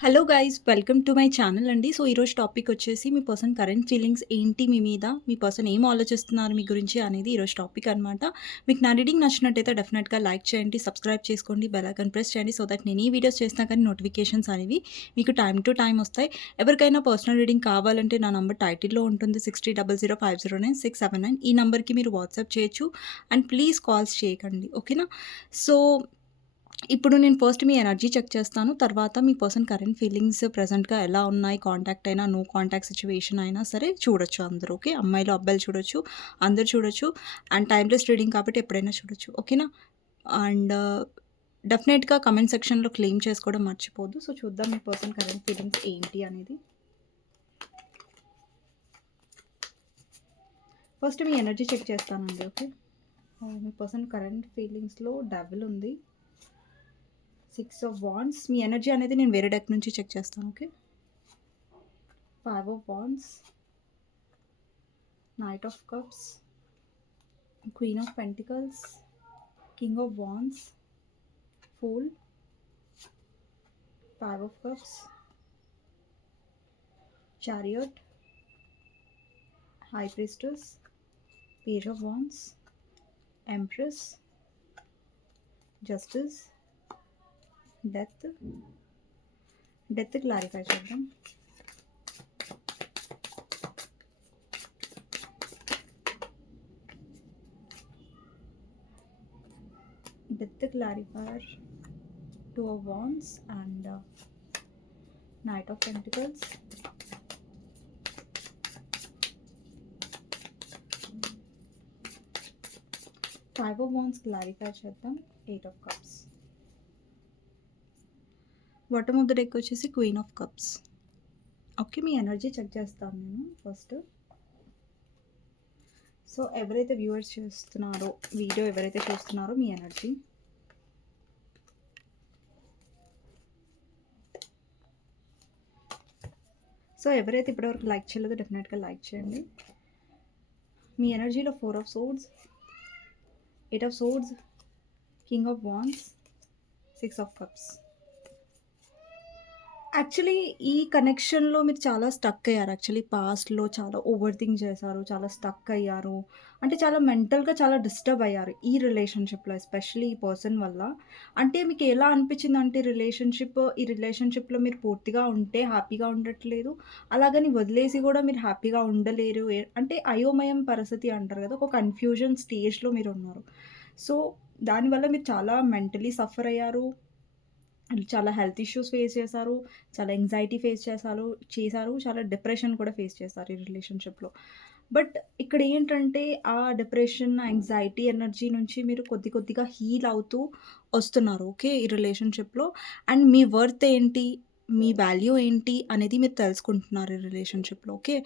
Hello guys welcome to my channel అండి. So ఈరోజు topic వచ్చేసి మీ పర్సన్ కరెంట్ ఫీలింగ్స్ ఏంటి మీ మీద, మీ పర్సన్ ఏం ఆలోచిస్తున్నారు మీ గురించి అనేది ఈరోజు టాపిక్ అనమాట. మీకు నా రీడింగ్ నచ్చినట్టయితే డెఫినెట్గా లైక్ చేయండి, సబ్స్క్రైబ్ చేసుకోండి, బెల్ ఐకాన్ ప్రెస్ చేయండి సో దట్ నేను ఈ వీడియోస్ చేసినా కానీ నోటిఫికేషన్స్ అనేవి మీకు టైం టు టైం వస్తాయి. ఎవరికైనా పర్సనల్ రీడింగ్ కావాలంటే నా నంబర్ టైటిల్లో ఉంటుంది 6000509679. ఈ నెంబర్కి మీరు వాట్సాప్ చేయొచ్చు అండ్ ప్లీజ్ కాల్స్ చేయకండి, ఓకేనా. సో ఇప్పుడు నేను ఫస్ట్ మీ ఎనర్జీ చెక్ చేస్తాను. తర్వాత మీ పర్సన్ కరెంట్ ఫీలింగ్స్ ప్రెజెంట్‌గా ఎలా ఉన్నాయి, కాంటాక్ట్ అయినా, నో కాంటాక్ట్ సిట్యుయేషన్ అయినా సరే చూడొచ్చు అందరూ. ఓకే. అమ్మాయిలు, అబ్బాయిలు చూడొచ్చు. అందరూ చూడొచ్చు. అండ్ టైమ్‌లెస్ రీడింగ్ కాబట్టి ఎప్పుడైనా చూడొచ్చు. ఓకేనా. అండ్ డెఫినెట్‌గా కమెంట్ సెక్షన్‌లో క్లెయిమ్ చేసుకోవడం మర్చిపోవద్దు. సో చూద్దాం మీ పర్సన్ కరెంట్ ఫీలింగ్స్ ఏంటి అనేది. ఫస్ట్ మీ ఎనర్జీ చెక్ చేస్తానండి. ఓకే. మీ పర్సన్ కరెంట్ ఫీలింగ్స్‌లో డబుల్ ఉంది. 6 ఆఫ్ వాండ్స్. మీ ఎనర్జీ అనేది నేను వేరే డెక్ నుంచి చెక్ చేస్తాను. Okay. 5 of wands, knight of cups, queen of pentacles, king of wands, fool, 5 of cups, chariot, high priestess, page of wands, empress, justice, death. Death clarify చేద్దాం. Death clarifier, 2 of wands and knight of pentacles, 5 of wands clarify చేద్దాం. 8 of cups. Bottom of the deck వచ్చేసి queen of cups. Okay. మీ energy check చేస్తాను నేను first. So ఎవరైతే viewers చేస్తున్నారో, video ఎవరైతే చూస్తున్నారో మీ ఎనర్జీ. సో ఎవరైతే ఇప్పటివరకు లైక్ చేయలేదో డెఫినెట్గా లైక్ చేయండి. మీ ఎనర్జీలో 4 of swords, 8 of swords, king of wands, 6 of cups. Actually ఈ కనెక్షన్‌లో మీరు చాలా స్టక్ అయ్యారు. యాక్చువల్లీ పాస్ట్‌లో చాలా ఓవర్ థింక్ చేశారు. చాలా స్టక్ అయ్యారు. అంటే చాలా మెంటల్‌గా చాలా డిస్టర్బ్ అయ్యారు ఈ రిలేషన్‌షిప్‌లో ఎస్పెషల్లీ ఈ పర్సన్ వల్ల. అంటే మీకు ఎలా అనిపించిందంటే ఈ రిలేషన్‌షిప్‌లో మీరు పూర్తిగా ఉంటే హ్యాపీగా ఉండట్లేదు. అలాగని వదిలేసి కూడా మీరు హ్యాపీగా ఉండలేరు. అంటే అయోమయం పరిస్థితి అంటారు కదా! ఒక కన్‌ఫ్యూజన్ స్టేజ్‌లో మీరున్నారు. సో దానివల్ల మీరు చాలా మెంటలీ సఫర్ అయ్యారు. చాలా హెల్త్ ఇష్యూస్ ఫేస్ చేశారు. చాలా యాంగ్జైటీ ఫేస్ చేశారు. చాలా డిప్రెషన్ కూడా ఫేస్ చేశారు ఈ రిలేషన్‌షిప్‌లో. బట్ ఇక్కడ ఏంటంటే ఆ డిప్రెషన్, యాంగ్జైటీ ఎనర్జీ నుంచి మీరు కొద్దిగా హీల్ అవుతూ వస్తున్నారు. ఓకే. ఈ రిలేషన్‌షిప్‌లో. అండ్ మీ వర్త్ ఏంటి? మీ వాల్యూ ఏంటి? అనేది మీరు తెలుసుకుంటున్నారు ఈ రిలేషన్‌షిప్‌లో. ఓకే.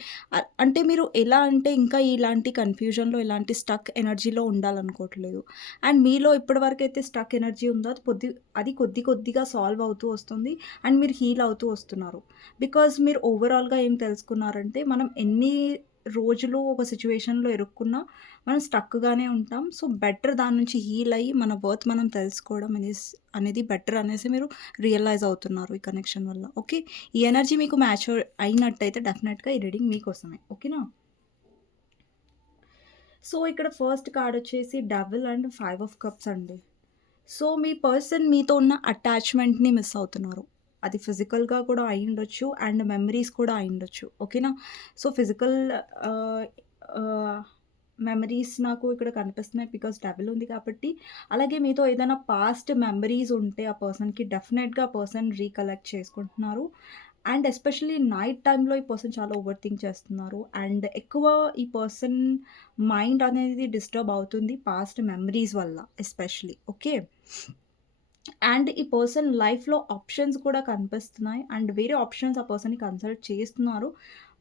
అంటే మీరు ఎలా అంటే ఇంకా ఇలాంటి కన్‌ఫ్యూజన్‌లో, ఇలాంటి స్టక్ ఎనర్జీలో ఉండాలనుకోవట్లేదు. అండ్ మీలో ఇప్పటివరకైతే స్టక్ ఎనర్జీ ఉందో అది కొద్దిగా సాల్వ్ అవుతూ వస్తుంది. అండ్ మీరు హీల్ అవుతూ వస్తున్నారు. బికాజ్ మీరు ఓవరాల్‌గా ఏం తెలుసుకున్నారంటే మనం ఎన్ని రోజులు ఒక సిట్యుయేషన్‌లో ఇరుక్కున్నా మనం స్టక్‌గానే ఉంటాం. సో బెటర్ దాని నుంచి హీల్ అయ్యి మన వర్త్ మనం తెలుసుకోవడం అనేది బెటర్ అనేసి మీరు రియలైజ్ అవుతున్నారు ఈ కనెక్షన్ వల్ల. ఓకే. ఈ ఎనర్జీ మీకు మ్యాచ్ అయినట్టయితే డెఫినెట్‌గా ఈ రీడింగ్ మీకోసమే. ఓకేనా. సో ఇక్కడ ఫస్ట్ కార్డ్ వచ్చేసి డబుల్ అండ్ 5 ఆఫ్ కప్స్ అండి. సో మీ పర్సన్ మీతో ఉన్న అటాచ్‌మెంట్‌ని మిస్ అవుతున్నారు. అది ఫిజికల్‌గా కూడా అయ్యుండొచ్చు అండ్ మెమరీస్ కూడా అయ్యుండొచ్చు. ఓకేనా. సో ఫిజికల్ ఆహ్, ఆహ్, మెమరీస్ నాకు ఇక్కడ కనిపిస్తున్నాయి బికాజ్ డబుల్ ఉంది కాబట్టి. అలాగే మీతో ఏదైనా పాస్ట్ మెమరీస్ ఉంటే ఆ పర్సన్‌కి డెఫినెట్‌గా ఆ పర్సన్ రీకలెక్ట్ చేసుకుంటున్నారు. అండ్ ఎస్పెషల్లీ నైట్ టైమ్‌లో ఈ పర్సన్ చాలా ఓవర్ థింక్ చేస్తున్నారు. అండ్ ఎక్కువ ఈ పర్సన్ మైండ్ అనేది డిస్టర్బ్ అవుతుంది పాస్ట్ మెమరీస్ వల్ల ఎస్పెషల్లీ. ఓకే. అండ్ ఈ పర్సన్ లైఫ్‌లో ఆప్షన్స్ కూడా కనిపిస్తున్నాయి. అండ్ వేరే ఆప్షన్స్ ఆ పర్సన్‌ని కన్సల్ట్ చేస్తున్నారు.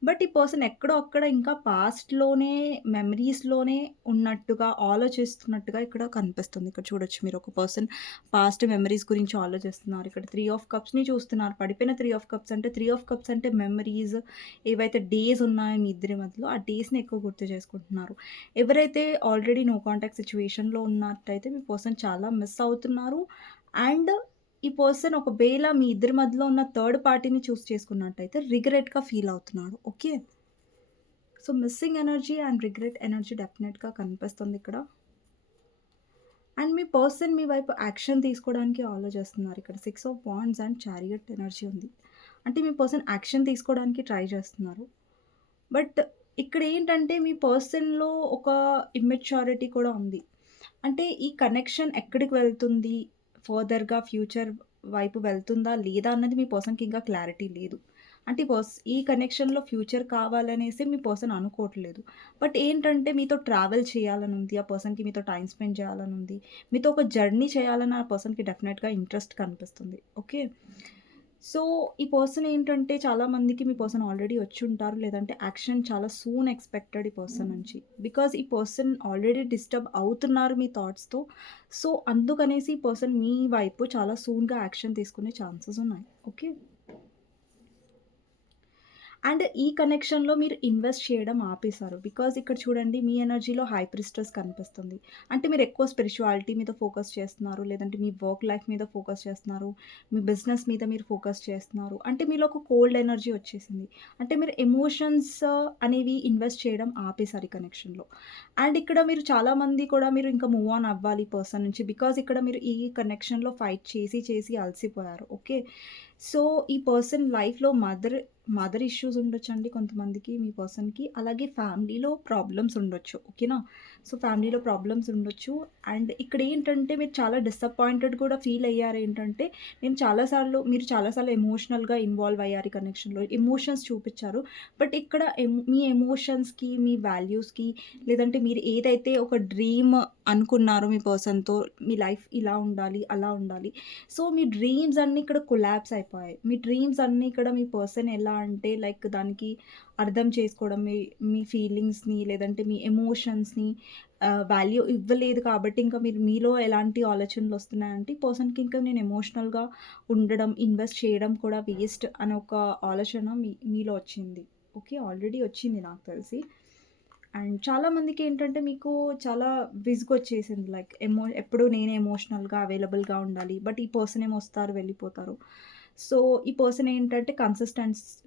బట్ ఈ పర్సన్ ఎక్కడో అక్కడ ఇంకా పాస్ట్‌లోనే, మెమరీస్‌లోనే ఉన్నట్టుగా, ఆలోచిస్తున్నట్టుగా ఇక్కడ కనిపిస్తుంది. ఇక్కడ చూడొచ్చు మీరు ఒక పర్సన్ పాస్ట్ మెమరీస్ గురించి ఆలోచిస్తున్నారు. ఇక్కడ 3 ఆఫ్ కప్స్‌ని చూస్తున్నారు. పడిపోయిన 3 ఆఫ్ కప్స్ అంటే 3 ఆఫ్ కప్స్ అంటే మెమరీస్ ఏవైతే డేస్ ఉన్నాయో మీ ఇద్దరి మధ్యలో ఆ డేస్‌ని ఎక్కువ గుర్తు చేసుకుంటున్నారు. ఎవరైతే ఆల్రెడీ నో కాంటాక్ట్ సిట్యుయేషన్‌లో ఉన్నట్టయితే మీ పర్సన్ చాలా మిస్ అవుతున్నారు. అండ్ ఈ పర్సన్ ఒకవేళ మీ ఇద్దరి మధ్యలో ఉన్న థర్డ్ పార్టీని చూస్ చేసుకున్నట్టయితే రిగ్రెట్‌గా ఫీల్ అవుతున్నాడు. Okay. So, missing energy and regret energy డెఫినెట్‌గా కనిపిస్తుందిక్కడ. అండ్ మీ పర్సన్ మీ వైపు యాక్షన్ తీసుకోవడానికి ఆలోచిస్తున్నారు. ఇక్కడ 6 of wands and chariot energy ఉంది. అంటే మీ పర్సన్ యాక్షన్ తీసుకోవడానికి ట్రై చేస్తున్నారు. బట్ ఇక్కడేంటంటే మీ పర్సన్‌లో ఒక ఇమ్మెచ్యూరిటీ కూడా ఉంది. అంటే ఈ కనెక్షన్ ఎక్కడికి వెళ్తుంది? ఫర్దర్‌గా ఫ్యూచర్ వైపు వెళ్తుందా? లేదా? అన్నది మీ పర్సన్‌కి ఇంకా క్లారిటీ లేదు. అంటే ఈ కనెక్షన్‌లో ఫ్యూచర్ కావాలనేసి మీ పర్సన్ అనుకోవట్లేదు. బట్ ఏంటంటే మీతో ట్రావెల్ చేయాలనుంది. ఆ పర్సన్‌కి మీతో టైమ్ స్పెండ్ చేయాలనుంది. మీతో ఒక జర్నీ చేయాలని ఆ పర్సన్‌కి డెఫినెట్‌గా ఇంట్రెస్ట్ కనిపిస్తుంది. ఓకే. సో, ఈ పర్సన్ ఏంటంటే చాలా మందికి మీ పర్సన్ ఆల్రెడీ వచ్చుంటారు. లేదంటే యాక్షన్ చాలా సూన్ ఎక్స్‌పెక్టెడ్ ఈ పర్సన్ నుంచి. బికాజ్ ఈ పర్సన్ ఆల్రెడీ డిస్టర్బ్ అవుతున్నారు మీ థాట్స్‌తో. సో, అందుకనేసి ఈ పర్సన్ మీ వైపు చాలా సూన్‌గా యాక్షన్ తీసుకునే ఛాన్సెస్ ఉన్నాయి. ఓకే. అండ్ ఈ కనెక్షన్‌లో మీరు ఇన్వెస్ట్ చేయడం ఆపేశారు. బికాజ్ ఇక్కడ చూడండి మీ ఎనర్జీలో హై ప్రిస్టెస్ కనిపిస్తుంది. అంటే మీరు ఎక్కువ స్పిరిచువాలిటీ మీద ఫోకస్ చేస్తున్నారు. లేదంటే మీ వర్క్ లైఫ్ మీద ఫోకస్ చేస్తున్నారు. మీ బిజినెస్ మీద మీరు ఫోకస్ చేస్తున్నారు. అంటే మీలో ఒక కోల్డ్ ఎనర్జీ వచ్చేసింది. అంటే మీరు ఎమోషన్స్ అనేవి ఇన్వెస్ట్ చేయడం ఆపేశారు ఈ కనెక్షన్‌లో. అండ్ ఇక్కడ మీరు చాలామంది కూడా మీరు ఇంకా మూవ్ ఆన్ అవ్వాలి ఈ పర్సన్ నుంచి. బికాజ్ ఇక్కడ మీరు ఈ కనెక్షన్‌లో ఫైట్ చేసి, చేసి అలసిపోయారు. ఓకే. సో, ఈ పర్సన్ లైఫ్‌లో మదర్ ఇష్యూస్ ఉండొచ్చండి కొంతమందికి మీ పర్సన్‌కి. అలాగే ఫ్యామిలీలో ప్రాబ్లమ్స్ ఉండొచ్చు. ఓకేనా? సో, ఫ్యామిలీలో ప్రాబ్లమ్స్ ఉండొచ్చు. అండ్ ఇక్కడేంటంటే మీరు చాలా డిసప్పాయింటెడ్ కూడా ఫీల్ అయ్యారేంటంటే, మీరు చాలా సార్లు ఎమోషనల్‌గా ఇన్వాల్వ్ అయ్యారు ఈ కనెక్షన్‌లో. ఎమోషన్స్ చూపిచ్చారు. బట్ ఇక్కడ మీ ఎమోషన్స్‌కి, మీ వాల్యూస్‌కి లేదంటే మీరు ఏదైతే ఒక డ్రీమ్ అనుకున్నారో మీ పర్సన్‌తో మీ లైఫ్ ఇలా ఉండాలి, అలా ఉండాలి. సో, మీ డ్రీమ్స్ అన్నీ ఇక్కడ కొలాప్స్ అయిపోయాయి. మీ డ్రీమ్స్ అన్నీ ఇక్కడ మీ పర్సన్ ఎలా అంటే లైక్ దానికి అర్థం చేసుకోవడం, మీ మీ ఫీలింగ్స్‌ని లేదంటే మీ ఎమోషన్స్‌ని వాల్యూ ఇవ్వలేదు కాబట్టి ఇంకా మీలో ఎలాంటి ఆలోచనలొస్తున్నాయంటే ఈ పర్సన్‌కి ఇంకా నేను ఎమోషనల్‌గా ఉండడం, ఇన్వెస్ట్ చేయడం కూడా వేస్ట్ అనే ఒక ఆలోచన మీలో వచ్చింది. ఓకే. ఆల్రెడీ వచ్చింది నాకు తెలిసి. అండ్ చాలామందికేంటంటే మీకు చాలా విసుగొచ్చేసింది. లైక్ ఎప్పుడు నేనే ఎమోషనల్‌గా అవైలబుల్‌గా ఉండాలి. బట్ ఈ పర్సన్ ఏమో వస్తారు, వెళ్ళిపోతారు. సో, ఈ పర్సన్ ఏంటంటే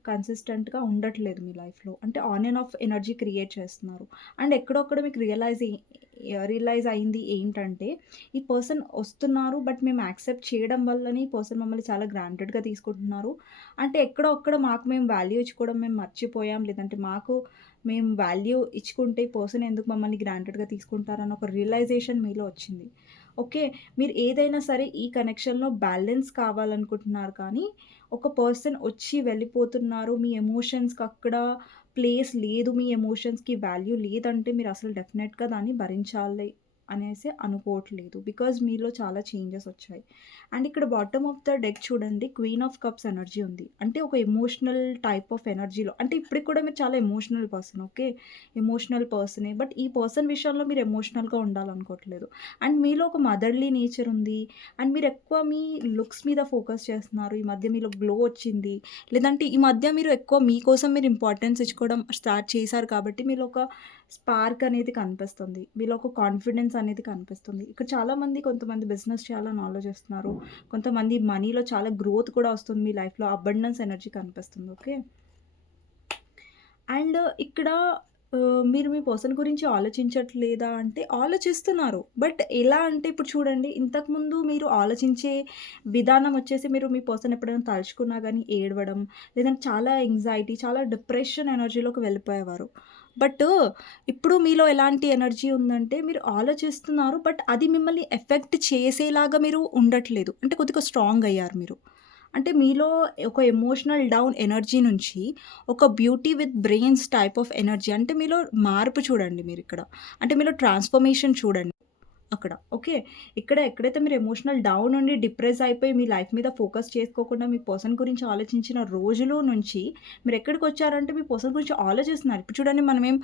కన్సిస్టెంట్‌గా ఉండట్లేదు మీ లైఫ్‌లో. అంటే on and of energy create చేస్తున్నారు. అండ్ ఎక్కడొక్కడ మీకు రియలైజ్ అయింది ఏంటంటే, ఈ పర్సన్ వస్తున్నారు. బట్ మేము యాక్సెప్ట్ చేయడం వల్లనే ఈ పర్సన్ మమ్మల్ని చాలా గ్రాంటెడ్‌గా తీసుకుంటున్నారు. అంటే ఎక్కడో అక్కడ మాకు మేము వాల్యూ ఇచ్చుకోవడం మేము మర్చిపోయాం. లేదంటే మేము వాల్యూ ఇచ్చుకుంటే ఈ పర్సన్ ఎందుకు మమ్మల్ని గ్రాంటెడ్‌గా తీసుకుంటారన్న ఒక రియలైజేషన్ మీలో వచ్చింది. ఓకే. మీరు ఏదైనా సరే ఈ కనెక్షన్‌లో బ్యాలెన్స్ కావాలనుకుంటున్నారు కానీ, ఒక పర్సన్ వచ్చి వెళ్ళిపోతున్నారు. మీ ఎమోషన్స్‌కి అక్కడ ప్లేస్ లేదు. మీ ఎమోషన్స్‌కి వాల్యూ లేదంటే మీరసలు డెఫినెట్‌గా దాన్ని భరించాలి అనేసి అనుకోవట్లేదు. బికాజ్ మీలో చాలా చేంజెస్ వచ్చాయి. అండ్ ఇక్కడ బాటమ్ ఆఫ్ ద డెక్ చూడండి క్వీన్ ఆఫ్ కప్స్ ఎనర్జీ ఉంది. అంటే ఒక ఎమోషనల్ టైప్ ఆఫ్ ఎనర్జీలో అంటే ఇప్పటికి కూడా మీరు చాలా ఎమోషనల్ పర్సన్. ఓకే. ఎమోషనల్ పర్సనే. బట్ ఈ పర్సన్ విషయంలో మీరు ఎమోషనల్‌గా ఉండాలనుకోవట్లేదు. అండ్ మీలో ఒక మదర్‌లీ నేచర్ ఉంది. అండ్ మీరెక్కువ మీ లుక్స్ మీద ఫోకస్ చేస్తున్నారు. ఈ మధ్య మీలో గ్లో వచ్చింది. లేదంటే ఈ మధ్య మీరు ఎక్కువ మీకోసం మీరు ఇంపార్టెన్స్ ఇచ్చుకోవడం స్టార్ట్ చేశారు కాబట్టి మీలో ఒక స్పార్క్ అనేది కనిపిస్తుంది. మీలో ఒక కాన్ఫిడెన్స్ అనేది కనిపిస్తుంది. ఇక్కడ చాలామంది కొంతమంది బిజినెస్ చేయాలని ఆలోచిస్తున్నారు. కొంతమంది మనీలో చాలా గ్రోత్ కూడా వస్తుంది. మీ లైఫ్‌లో అబండెన్స్ ఎనర్జీ కనిపిస్తుంది. ఓకే. అండ్ ఇక్కడ మీరు మీ పర్సన్ గురించి ఆలోచించట్లేదా అంటే ఆలోచిస్తున్నారు. బట్ ఎలా అంటే ఇప్పుడు చూడండి ఇంతకుముందు మీరు ఆలోచించే విధానం వచ్చేసి మీరు మీ పర్సన్ ఎప్పుడైనా తలుచుకున్నా గానీ ఏడవడం, లేదంటే చాలా యాంగ్జైటీ, చాలా డిప్రెషన్ ఎనర్జీలోకి వెళ్ళిపోయేవారు. బట్ ఇప్పుడు మీలో ఎలాంటి ఎనర్జీ ఉందంటే మీరు ఆలోచిస్తున్నారు. బట్ అది మిమ్మల్ని ఎఫెక్ట్ చేసేలాగా మీరు ఉండట్లేదు. అంటే కొద్దిగా స్ట్రాంగ్ అయ్యారు మీరు. అంటే మీలో ఒక ఎమోషనల్ డౌన్ ఎనర్జీ నుంచి ఒక beauty with brains type of energy అంటే మీలో మార్పు చూడండి మీరిక్కడ. అంటే మీలో ట్రాన్స్‌ఫర్మేషన్ చూడండి అక్కడ. ఓకే. ఇక్కడ ఎక్కడైతే మీరు ఎమోషనల్ డౌన్ నుండి డిప్రెస్ అయిపోయి మీ లైఫ్ మీద ఫోకస్ చేసుకోకుండా మీ పర్సన్ గురించి ఆలోచించిన రోజులు నుంచి మీరెక్కడికొచ్చారంటే మీ పర్సన్ గురించి ఆలోచిస్తున్నారు. ఇప్పుడు చూడండి మనమేం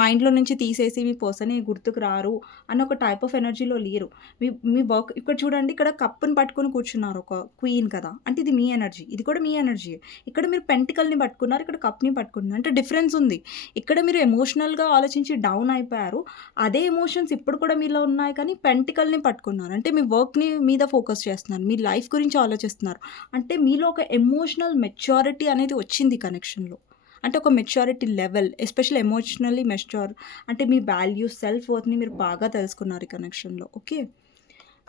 మైండ్‌లో నుంచి తీసేసి మీ పర్సనే గుర్తుకు రారు అన్న ఒక టైప్ ఆఫ్ ఎనర్జీలో లేరు. మీ మీ వర్క్ ఇక్కడ చూడండి ఇక్కడ కప్పుని పట్టుకొని కూర్చున్నారు ఒక క్వీన్ కదా! అంటే ఇది మీ ఎనర్జీ. ఇది కూడా మీ ఎనర్జీయే. ఇక్కడ మీరు పెంటికల్‌ని పట్టుకున్నారు. ఇక్కడ కప్‌ని పట్టుకుంటున్నారు. అంటే డిఫరెన్స్ ఉంది. ఇక్కడ మీరు ఎమోషనల్‌గా ఆలోచించి డౌన్ అయిపోయారు. అదే ఎమోషన్స్ ఇప్పుడు కూడా మీరు ఎనర్జీలో ఉన్నాయి కానీ పెంటికల్‌ని పట్టుకున్నారు. అంటే మీ వర్క్‌ని మీద ఫోకస్ చేస్తున్నారు. మీ లైఫ్ గురించి ఆలోచిస్తున్నారు. అంటే మీలో ఒక ఎమోషనల్ మెచ్యూరిటీ అనేది వచ్చింది ఈ కనెక్షన్‌లో. అంటే ఒక maturity level especially emotionally mature అంటే మీ వాల్యూస్, సెల్ఫ్ వర్త్‌ని మీరు బాగా తెలుసుకున్నారు ఈ కనెక్షన్‌లో. ఓకే.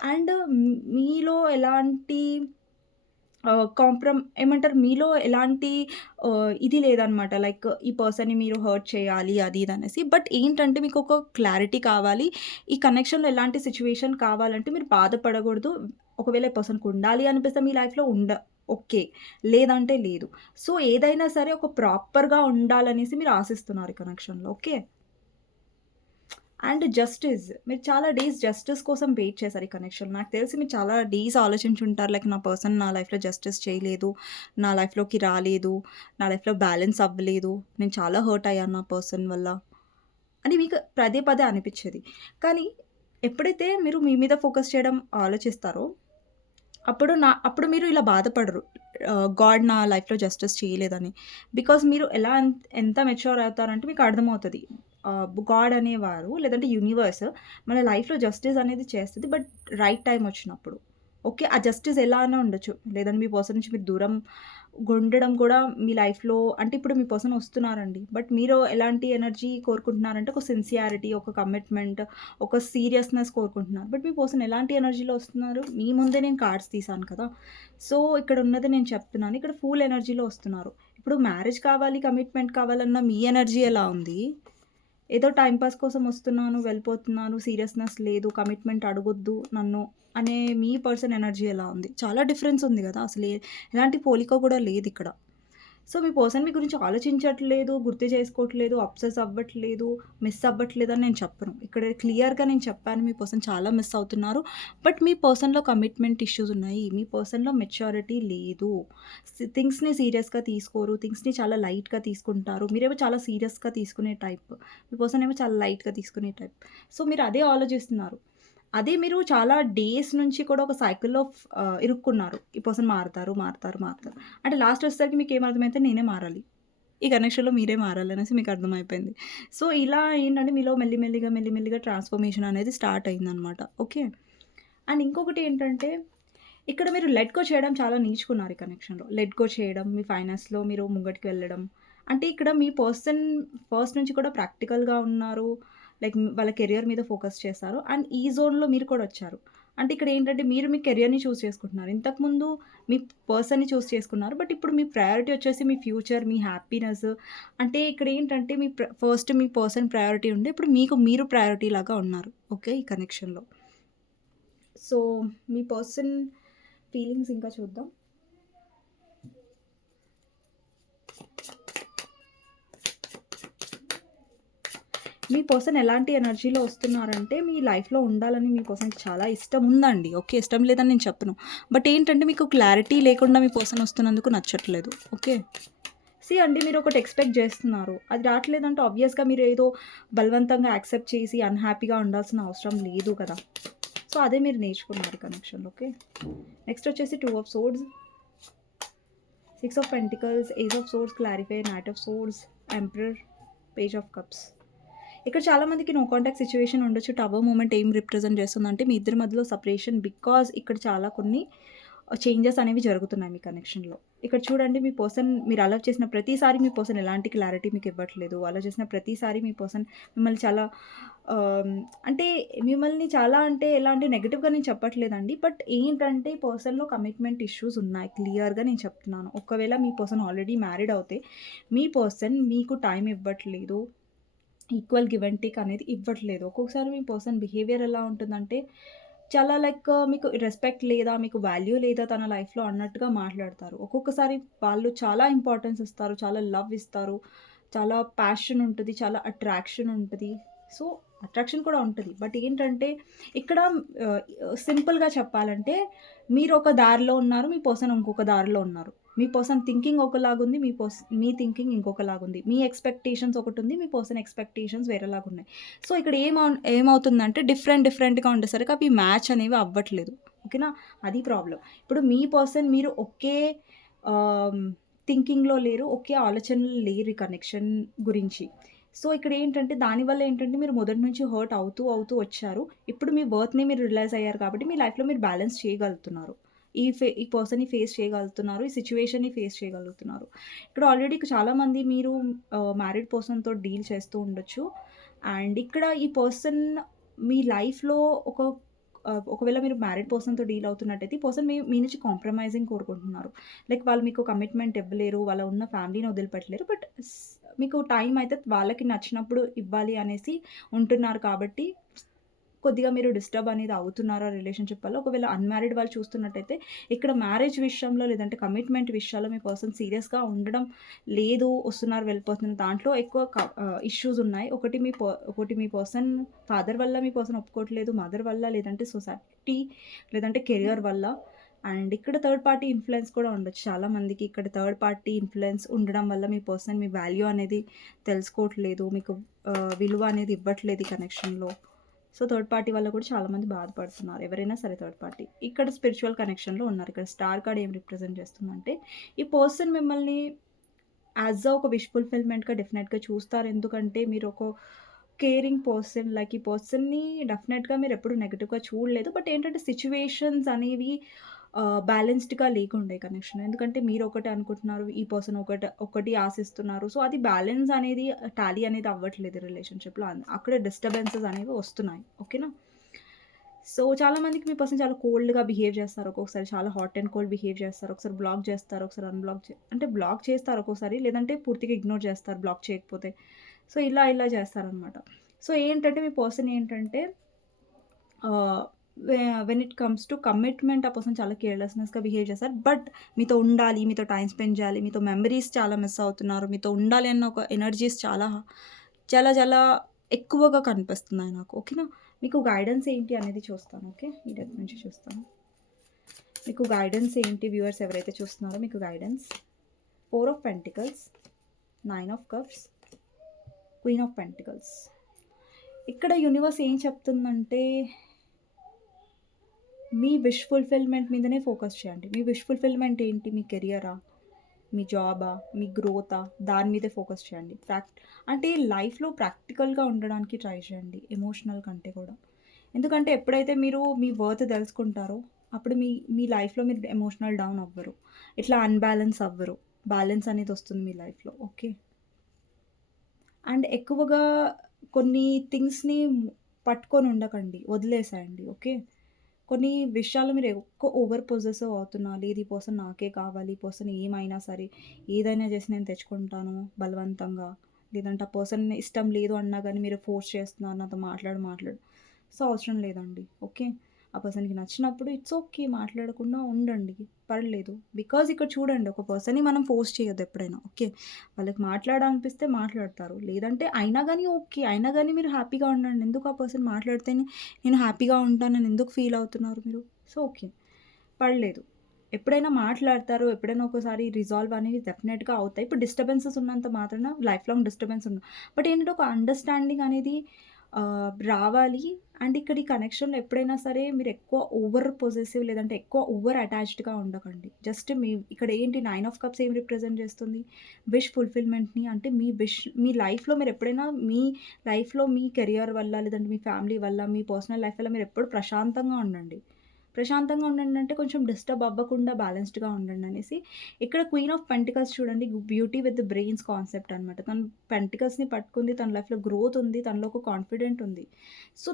అండ్ మీలో ఎలాంటి ఏమంటారు మీలో ఎలాంటి ఇది లేదనమాట. లైక్ ఈ పర్సన్‌ని మీరు హర్ట్ చేయాలి అది ఇది అనేసి. బట్ ఏంటంటే మీకొక క్లారిటీ కావాలి. ఈ కనెక్షన్‌లో ఎలాంటి సిట్యుయేషన్ కావాలంటే మీరు బాధపడకూడదు. ఒకవేళ ఈ పర్సన్‌కి ఉండాలి అనిపిస్తే మీ లైఫ్‌లో ఓకే. లేదంటే లేదు. సో, ఏదైనా సరే ఒక ప్రాపర్‌గా ఉండాలనేసి మీరు ఆశిస్తున్నారు ఈ కనెక్షన్‌లో. ఓకే. And justice. మీరు చాలా డేస్ జస్టిస్ కోసం వెయిట్ చేశారు ఈ కనెక్షన్‌లో. నాకు తెలిసి మీరు చాలా డేస్ ఆలోచించుంటారు. లైక్ నా పర్సన్ నా లైఫ్‌లో జస్టిస్ చేయలేదు. నా లైఫ్‌లోకి రాలేదు. నా లైఫ్‌లో బ్యాలెన్స్ అవ్వలేదు. నేను చాలా హర్ట్ అయ్యాను నా పర్సన్ వల్ల. అని మీకు పదే పదే అనిపిచ్చేది. కానీ ఎప్పుడైతే మీరు మీ మీద ఫోకస్ చేయడం ఆలోచిస్తారో అప్పుడు మీరు ఇలా బాధపడరు. గాడ్ నా లైఫ్‌లో జస్టిస్ చేయలేదని. బికాజ్ మీరు ఎంత మెచ్యూర్ అవుతారంటే మీకు అర్థమవుతది. గాడ్ అనేవారు లేదంటే యూనివర్స్ మన లైఫ్‌లో జస్టిస్ అనేది చేస్తది. బట్ రైట్ టైమ్ వచ్చినప్పుడు. ఓకే. ఆ జస్టిస్ ఎలా అన్నా ఉండొచ్చు. లేదంటే మీ పర్సన్ నుంచి మీరు దూరం ఉండడం కూడా మీ లైఫ్‌లో అంటే ఇప్పుడు మీ పర్సన్ వస్తున్నారండి. బట్ మీరు ఎలాంటి ఎనర్జీ కోరుకుంటున్నారంటే ఒక సిన్సియారిటీ, ఒక కమిట్మెంట్, ఒక సీరియస్‌నెస్ కోరుకుంటున్నారు. బట్ మీ పర్సన్ ఎలాంటి ఎనర్జీలో వస్తున్నారు? మీ ముందే నేను కార్డ్స్ తీసాను కదా! సో, ఇక్కడ ఉన్నది నేను చెప్తున్నాను. ఇక్కడ ఫుల్ ఎనర్జీలో వస్తున్నారు. ఇప్పుడు మ్యారేజ్ కావాలి, కమిట్మెంట్ కావాలన్న మీ ఎనర్జీ ఎలా ఉంది? ఏదో టైమ్ పాస్ కోసం వస్తున్నాను, వెళ్ళిపోతున్నాను, సీరియస్‌నెస్ లేదు, కమిట్మెంట్ అడగొద్దు నన్ను అనే మీ పర్సన్ ఎనర్జీ ఎలా ఉంది? చాలా డిఫరెన్స్ ఉంది గదా! ఎలాంటి పోలిక కూడా లేదిక్కడ. సో, మీ పర్సన్ మీ గురించి ఆలోచించట్లేదు, గుర్తు చేసుకోవట్లేదు, అబ్సెస్ అవ్వట్లేదు, మిస్ అవ్వట్లేదని నేను చెప్పను. ఇక్కడ క్లియర్‌గా నేను చెప్పాను మీ పర్సన్ చాలా మిస్ అవుతున్నారు. బట్ మీ పర్సన్‌లో కమిట్మెంట్ ఇష్యూస్ ఉన్నాయి. మీ పర్సన్‌లో మెచ్యూరిటీ లేదు. థింగ్స్‌ని సీరియస్‌గా తీసుకోరు. థింగ్స్‌ని చాలా లైట్‌గా తీసుకుంటారు. మీరేమో చాలా సీరియస్‌గా తీసుకునే టైప్. మీ పర్సన్ ఏమో చాలా లైట్‌గా తీసుకునే టైప్. సో, మీరు అదే ఆలోచిస్తున్నారు. అదే మీరు చాలా డేస్ నుంచి కూడా ఒక సైకిల్‌లో ఇరుక్కున్నారు. ఈ పర్సన్ మారతారు, మారతారు, మారతారు. అంటే లాస్ట్ వచ్చేసరికి మీకేమర్థమైతే నేనే మారాలి. ఈ కనెక్షన్‌లో మీరే మారాలనేసి మీకు అర్థమైపోయింది. సో, ఇలా ఏంటంటే మీలో మెల్లిమెల్లిగా, మెల్లిమెల్లిగా ట్రాన్స్‌ఫర్మేషన్ అనేది స్టార్ట్ అయిందనమాట. ఓకే. అండ్ ఇంకొకటి ఏంటంటే ఇక్కడ మీరు లెట్ గో చేయడం చాలా నేర్చుకున్నారు ఈ కనెక్షన్‌లో. లెట్ గో చేయడం, మీ ఫైనాన్స్‌లో మీరు ముంగటికి వెళ్ళడం. అంటే ఇక్కడ మీ పర్సన్ ఫస్ట్ నుంచి కూడా ప్రాక్టికల్‌గా ఉన్నారు. లైక్ వాళ్ళ కెరియర్ మీద ఫోకస్ చేశారు. అండ్ ఈ జోన్‌లో మీరు కూడా వచ్చారు. అంటే ఇక్కడ ఏంటంటే మీరు మీ కెరియర్‌ని చూజ్ చేసుకుంటున్నారు. ఇంతకుముందు మీ పర్సన్‌ని చూజ్ చేసుకున్నారు. బట్ ఇప్పుడు మీ ప్రయారిటీ వచ్చేసి మీ ఫ్యూచర్, మీ హ్యాపీనెస్. అంటే ఇక్కడ ఏంటంటే ఫస్ట్ మీ పర్సన్ ప్రయారిటీ ఉండే ఇప్పుడు మీరు ప్రయారిటీ లాగా ఉన్నారు. ఓకే. ఈ కనెక్షన్‌లో. సో, మీ పర్సన్ ఫీలింగ్స్ ఇంకా చూద్దాం. మీ పర్సన్ ఎలాంటి ఎనర్జీలో వస్తున్నారంటే, మీ లైఫ్‌లో ఉండాలని మీ పర్సన్‌కి చాలా ఇష్టం ఉందండి. ఓకే. ఇష్టం లేదని నేను చెప్పను. బట్ ఏంటంటే మీకు క్లారిటీ లేకుండా మీ పర్సన్ వస్తున్నందుకు నచ్చట్లేదు. ఓకే. అండి మీరొకటి ఎక్స్‌పెక్ట్ జేస్తున్నారు. అది రాట్లేదంటే ఆబ్వియస్‌గా మీరేదో బలవంతంగా యాక్సెప్ట్ చేసి అన్‌హ్యాపీగా ఉండాల్సిన అవసరం లేదు కదా! సో, అదే మీరు నేర్చుకున్నారు కనెక్షన్‌లో. ఓకే. నెక్స్ట్ వచ్చేసి 2 of swords, 6 of pentacles, ace of swords, clarify, knight of swords, emperor, page of cups. ఇక్కడ చాలామందికి నో కాంటాక్ట్ సిట్యుయేషన్ ఉండొచ్చు. టవర్ మూవ్‌మెంట్ ఏం రిప్రజెంట్ చేస్తుందంటే మీ ఇద్దరి మధ్యలో సెపరేషన్ బికాజ్ ఇక్కడ చాలా కొన్ని చేంజెస్ అనేవి జరుగుతున్నాయి మీ కనెక్షన్‌లో. ఇక్కడ చూడండి మీ పర్సన్ మీరు అలౌ చేసిన ప్రతిసారి మీ పర్సన్ ఎలాంటి క్లారిటీ మీకు ఇవ్వట్లేదు. అలౌ చేసిన ప్రతిసారి మీ పర్సన్ మిమ్మల్ని చాలా ఆహ్, అంటే మిమ్మల్ని చాలా అంటే ఎలా అంటే నెగెటివ్‌గా నేను చెప్పట్లేదండి. బట్ ఏంటంటే ఈ పర్సన్‌లో కమిట్మెంట్ ఇష్యూస్ ఉన్నాయి. క్లియర్‌గా నేను చెప్తున్నాను. ఒకవేళ మీ పర్సన్ ఆల్రెడీ మ్యారీడ్ అవుతే మీ పర్సన్ మీకు టైం ఇవ్వట్లేదు. ఈక్వల్ గివ్ అండ్ టేక్ అనేది ఇవ్వట్లేదు. ఒక్కొక్కసారి మీ పర్సన్ బిహేవియర్ ఎలా ఉంటుందంటే, చాలా లైక్ మీకు రెస్పెక్ట్ లేదా, మీకు వాల్యూ లేదా తన లైఫ్‌లో అన్నట్టుగా మాట్లాడతారు. ఒక్కొక్కసారి వాళ్ళు చాలా ఇంపార్టెన్స్ ఇస్తారు, చాలా లవ్ ఇస్తారు, చాలా ప్యాషన్ ఉంటది, చాలా అట్రాక్షన్ ఉంటది. సో, అట్రాక్షన్ కూడా ఉంటది. బట్ ఏంటంటే ఇక్కడ ఆహ్, సింపుల్‌గా చెప్పాలంటే మీరొక దారిలో ఉన్నారు, మీ పర్సన్ ఇంకొక దారిలో ఉన్నారు. మీ పర్సన్ థింకింగ్ ఒకలాగుంది. మీ థింకింగ్ ఇంకొకలాగుంది. మీ ఎక్స్‌పెక్టేషన్స్ ఒకటుంది. మీ పర్సన్ ఎక్స్‌పెక్టేషన్స్ వేరేలాగున్నాయి. సో, ఇక్కడ ఏమవుతుందంటే డిఫరెంట్‌గా ఉండేసరికి అవి మ్యాచ్ అనేవి అవ్వట్లేదు. ఓకేనా? అది ప్రాబ్లమ్. ఇప్పుడు మీ పర్సన్ మీరు ఒకే ఆహ్, థింకింగ్‌లో లేరు. ఒకే ఆలోచనలో లేరు ఈ కనెక్షన్ గురించి. సో, ఇక్కడేంటంటే దానివల్ల ఏంటంటే మీరు మొదటి నుంచి హర్ట్ అవుతూ వచ్చారు. ఇప్పుడు మీ వర్త్‌ని మీరు రియలైజ్ అయ్యారు కాబట్టి మీ లైఫ్‌లో మీరు బ్యాలెన్స్ చేయగలుగుతున్నారు. ఈ పర్సన్‌ని ఫేస్ చేయగలుగుతున్నారు. ఈ సిట్యుయేషన్‌ని ఫేస్ చేయగలుగుతున్నారు. ఇక్కడ ఆల్రెడీ చాలామంది మీరు మ్యారీడ్ పర్సన్‌తో డీల్ చేస్తూ ఉండొచ్చు. అండ్ ఇక్కడ ఈ పర్సన్ మీ లైఫ్‌లో ఒకవేళ మీరు మ్యారీడ్ పర్సన్‌తో డీల్ అవుతున్నట్టయితే ఈ పర్సన్ మీ నుంచి కాంప్రమైజింగ్ కోరుకుంటున్నారు. లైక్ వాళ్ళు మీకు కమిట్మెంట్ ఇవ్వలేరు. వాళ్ళ ఉన్న ఫ్యామిలీని వదిలిపెట్టలేరు. బట్ మీకు టైం అయితే వాళ్ళకి నచ్చినప్పుడు ఇవ్వాలి అనేసి ఉంటున్నారు కాబట్టి కొద్దిగా మీరు డిస్టర్బ్ అనేది అవుతున్నారా రిలేషన్‌షిప్ వల్ల? ఒకవేళ అన్‌మ్యారీడ్ వాళ్ళు చూస్తున్నట్టయితే ఇక్కడ మ్యారేజ్ విషయంలో లేదంటే కమిట్మెంట్ విషయాల్లో మీ పర్సన్ సీరియస్‌గా ఉండడం లేదు. వస్తున్నారు, వెళ్ళిపోతున్నారు. దాంట్లో ఎక్కువ ఇష్యూస్ ఉన్నాయి. ఒకటి మీ పర్సన్ ఫాదర్ వల్ల మీ పర్సన్ ఒప్పుకోవట్లేదు. మదర్ వల్ల లేదంటే సొసైటీ లేదంటే కెరియర్ వల్ల. అండ్ ఇక్కడ థర్డ్ పార్టీ ఇన్‌ఫ్లూయెన్స్ కూడా ఉండొచ్చు. చాలా మందికి ఇక్కడ థర్డ్ పార్టీ ఇన్‌ఫ్లూయెన్స్ ఉండడం వల్ల మీ పర్సన్ మీ వాల్యూ అనేది తెలుసుకోవట్లేదు. మీకు విలువ అనేది ఇవ్వట్లేదు ఈ కనెక్షన్‌లో. సో, థర్డ్ పార్టీ వల్ల కూడా చాలామంది బాధపడుతున్నారు. ఎవరైనా సరే థర్డ్ పార్టీ. ఇక్కడ స్పిరిచ్యువల్ కనెక్షన్‌లో ఉన్నారు. ఇక్కడ స్టార్ కార్డ్ ఏం రిప్రజెంట్ చేస్తుందంటే, ఈ పర్సన్ మిమ్మల్ని ఒక విష్ ఫుల్‌ఫిల్‌మెంట్‌గా డెఫినెట్‌గా చూస్తారు. ఎందుకంటే మీరు ఒక కేరింగ్ పర్సన్. లైక్ ఈ పర్సన్‌ని డెఫినెట్‌గా మీరెప్పుడు నెగెటివ్‌గా చూడలేదు. బట్ ఏంటంటే సిట్యుయేషన్స్ అనేవి బ్యాలెన్స్డ్‌గా లేకుండే కనెక్షన్. ఎందుకంటే మీరొకటి అనుకుంటున్నారు. ఈ పర్సన్ ఒకటి ఆశిస్తున్నారు. సో, అది బ్యాలెన్స్ అనేది టాలీ అనేది అవ్వట్లేదు రిలేషన్‌షిప్‌లో. అక్కడ డిస్టర్బెన్సెస్ అనేవి వస్తున్నాయి. ఓకేనా? సో, చాలా మందికి మీ పర్సన్ చాలా కోల్డ్‌గా బిహేవ్ చేస్తారు. ఒక్కొక్కసారి చాలా హాట్ అండ్ కోల్డ్ బిహేవ్ చేస్తారు. ఒకసారి బ్లాక్ చేస్తారు. ఒకసారి అన్‌బ్లాక్ అంటే బ్లాక్ చేస్తారు ఒక్కోసారి. లేదంటే పూర్తిగా ఇగ్నోర్ చేస్తారు బ్లాక్ చేయకపోతే. సో, ఇలా చేస్తారనమాట. సో, ఏంటంటే మీ పర్సన్ ఏంటంటే ఆహ్, when it comes to commitment ఆ పర్సన్ చాలా కేర్‌లెస్‌నెస్‌గా బిహేవ్ చేస్తారు. బట్ మీతో ఉండాలి, మీతో టైమ్ స్పెండ్ చేయాలి, మీతో మెమరీస్ చాలా మిస్ అవుతున్నారు. మీతో ఉండాలి అన్న ఒక ఎనర్జీస్ చాలా చాలా ఎక్కువగా కనిపిస్తున్నాయి నాకు. ఓకేనా? మీకు గైడెన్స్ ఏంటి అనేది చూస్తాను. ఓకే. ఈ డెక్ నుంచి చూస్తాను. మీకు గైడెన్స్ ఏంటి వ్యూవర్స్ ఎవరైతే చూస్తున్నారో మీకు guidance 4 of pentacles, 9 of cups, queen of pentacles. ఇక్కడ యూనివర్స్ ఏం చెప్తుందంటే మీ విష్ ఫుల్‌ఫిల్‌మెంట్ మీదనే ఫోకస్ చేయండి. మీ విష్ ఫుల్‌ఫిల్‌మెంట్ ఏంటి? మీ కెరియరా? మీ జాబా? మీ గ్రోతా? దాని మీదే ఫోకస్ చేయండి. అంటే లైఫ్‌లో ప్రాక్టికల్‌గా ఉండడానికి ట్రై చేయండి. ఎమోషనల్ కంటే కూడా. ఎందుకంటే ఎప్పుడైతే మీరు మీ వర్త్ తెలుసుకుంటారో, అప్పుడు మీ మీ లైఫ్‌లో మీరు ఎమోషనల్ డౌన్ అవ్వరు. ఇట్లా అన్‌బ్యాలెన్స్ అవ్వరు. బ్యాలెన్స్ అనేది వస్తుంది మీ లైఫ్‌లో. ఓకే. అండ్ ఎక్కువగా కొన్ని థింగ్స్‌ని పట్టుకొని ఉండకండి. వదిలేసేయండి. ఓకే. కొన్ని విషయాల్లో మీరు ఎక్కువ ఓవర్ పొసెసివ్ అవుతున్నా, లేదు ఈ పర్సన్ నాకే కావాలి, ఈ పర్సన్ ఏమైనా సరే, ఏదైనా చేసి నేను తెచ్చుకుంటాను బలవంతంగా. లేదంటే ఆ పర్సన్ ఇష్టం లేదు అన్నా గానీ మీరు ఫోర్స్ చేస్తున్నారు నాతో మాట్లాడు. సో, అవసరం లేదండి. ఓకే. ఆ పర్సన్‌కి నచ్చినప్పుడు ఇట్స్ ఓకే. మాట్లాడకుండా ఉండండి. పర్లేదు. బికాజ్ ఇక్కడ చూడండి ఒక పర్సన్‌ని మనం ఫోర్స్ చేయొద్దు ఎప్పుడైనా. ఓకే. వాళ్ళకి మాట్లాడాలనిపిస్తే మాట్లాడతారు. లేదంటే అయినా గానీ ఓకే. అయినా గానీ మీరు హ్యాపీగా ఉండండి. ఎందుకు ఆ పర్సన్ మాట్లాడితేనే నేను హ్యాపీగా ఉంటానని ఎందుకు ఫీల్ అవుతున్నారు మీరు? So, okay. పడలేదు. ఎప్పుడైనా మాట్లాడతారు. ఎప్పుడైనా ఒక్కోసారి రిజాల్వ్ అనేవి డెఫినెట్‌గా అవుతాయి. ఇప్పుడు డిస్టర్బెన్సెస్ ఉన్నంత మాత్రాన లైఫ్ లాంగ్ డిస్టర్బెన్స్ ఉండదు. బట్ ఏంటంటే ఒక అండర్‌స్టాండింగ్ అనేది రావాలి. అండ్ ఇక్కడ ఈ కనెక్షన్‌లో ఎప్పుడైనా సరే మీరు ఎక్కువ ఓవర్ పొసెసివ్ లేదంటే ఎక్కువ ఓవర్ అటాచ్డ్‌గా ఉండకండి. జస్ట్ ఇక్కడ ఏంటి 9 ఆఫ్ కప్స్ ఏం రిప్రజెంట్ చేస్తుంది? విష్ ఫుల్‌ఫిల్‌మెంట్‌ని అంటే మీ లైఫ్‌లో మీరు ఎప్పుడైనా మీ లైఫ్‌లో మీ కెరియర్ వల్ల లేదంటే మీ ఫ్యామిలీ వల్ల, మీ పర్సనల్ లైఫ్ వల్ల మీరెప్పుడు ప్రశాంతంగా ఉండండి. ప్రశాంతంగా ఉండండంటే కొంచెం డిస్టర్బ్ అవ్వకుండా బ్యాలెన్స్డ్‌గా ఉండండనేసి. ఇక్కడ క్వీన్ ఆఫ్ పెంటికల్స్ చూడండి బ్యూటీ విత్ బ్రెయిన్స్ కాన్సెప్ట్ అనమాట. తను పెంటికల్స్‌ని పట్టుకుంది. తన లైఫ్‌లో గ్రోత్ ఉంది. తనలో ఒక కాన్ఫిడెంట్ ఉంది. సో,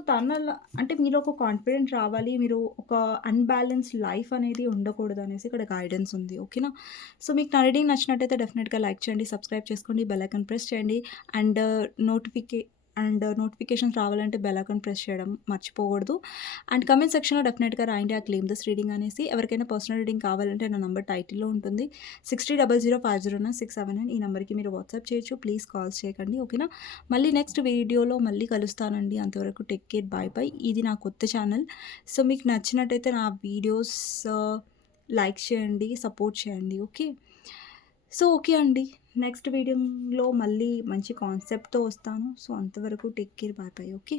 అంటే మీలో ఒక కాన్ఫిడెంట్ రావాలి. మీరు ఒక అన్‌బ్యాలెన్స్డ్ లైఫ్ అనేది ఉండకూడదనేసి ఇక్కడ గైడెన్స్ ఉంది. ఓకేనా? సో, మీకు నా రీడింగ్ నచ్చినట్టయితే డెఫినిట్‌గా లైక్ చేయండి, సబ్స్క్రైబ్ చేసుకోండి, బెల్ ఐకాన్ ప్రెస్ చేయండి. అండ్ నోటిఫికేషన్స్ రావాలంటే బెల్ ఐకాన్ ప్రెస్ చేయడం మర్చిపోకూడదు. అండ్ కామెంట్ సెక్షన్‌లో డెఫినిట్‌గా రాయండి ఆ క్లెయిమ్ దిస్ రీడింగ్ అనేసి. ఎవరికైనా పర్సనల్ రీడింగ్ కావాలంటే నా నంబర్ టైటిల్‌లో ఉంటుంది. 6000509679 ఈ నంబర్‌కి మీరు వాట్సాప్ చేయొచ్చు. ప్లీజ్ కాల్స్ చేయకండి. ఓకేనా? మళ్ళీ నెక్స్ట్ వీడియోలో మళ్ళీ కలుస్తానండి. అంతవరకు టేక్ కేర్. Bye bye. ఇది నా కొత్త ఛానల్. సో, మీకు నచ్చినట్టయితే నా వీడియోస్ లైక్ చేయండి, సపోర్ట్ చేయండి. ఓకే. సో, ఓకే అండి. నెక్స్ట్ వీడియోలో మళ్ళీ మంచి కాన్సెప్ట్‌తో వస్తాను. సో, అంతవరకు take care. Bye bye. Okay.